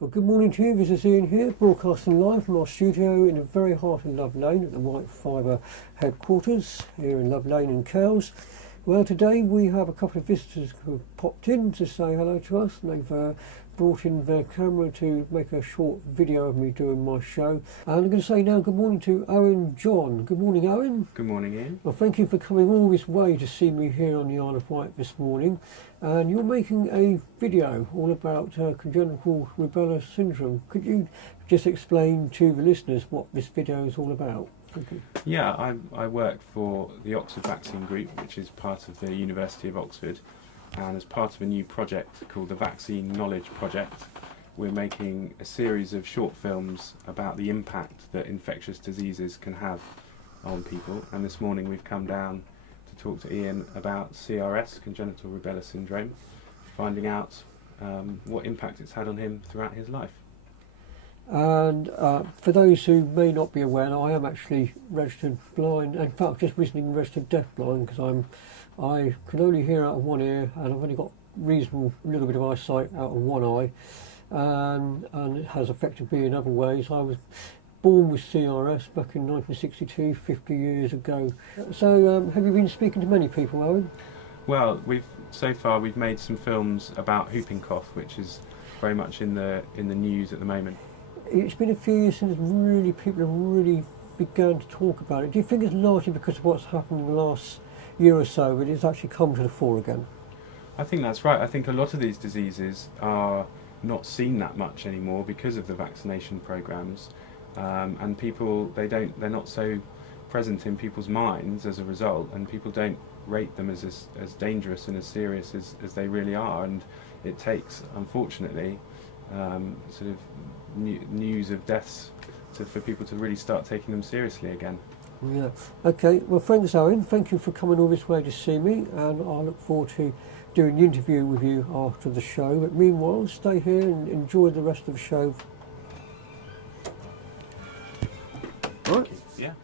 Well, good morning to you. This is Ian here, broadcasting live from our studio in the very heart of Love Lane at the White Fibre headquarters here in Love Lane in Kells. Well, today we have a couple of visitors who have popped in to say hello to us, and they've brought in their camera to make a short video of me doing my show. And I'm going to say now good morning to Owen John. Good morning, Owen. Good morning, Ian. Well, thank you for coming all this way to see me here on the Isle of Wight this morning. And you're making a video all about congenital rubella syndrome. Could you just explain to the listeners what this video is all about? Thank you. Yeah, I work for the Oxford Vaccine Group, which is part of the University of Oxford, and as part of a new project called the Vaccine Knowledge Project, we're making a series of short films about the impact that infectious diseases can have on people. And this morning we've come down to talk to Ian about CRS, congenital rubella syndrome, finding out what impact it's had on him throughout his life. And for those who may not be aware, I am actually registered blind. In fact, I've just recently registered deafblind because I can only hear out of one ear, and I've only got reasonable little bit of eyesight out of one eye, and it has affected me in other ways. I was born with CRS back in 1962, 50 years ago. So, have you been speaking to many people, Owen? Well, so far we've made some films about whooping cough, which is very much in the news at the moment. It's been a few years since people have really begun to talk about it. Do you think it's largely because of what's happened in the last year or so that it's actually come to the fore again? I think that's right. I think a lot of these diseases are not seen that much anymore because of the vaccination programs, and they're not so present in people's minds as a result, and people don't rate them as dangerous and as serious as they really are. And it takes, unfortunately, sort of news of deaths for people to really start taking them seriously again. Yeah. Okay. Well, thanks, Owen. Thank you for coming all this way to see me, and I look forward to doing the interview with you after the show. But meanwhile, stay here and enjoy the rest of the show. Right. Yeah.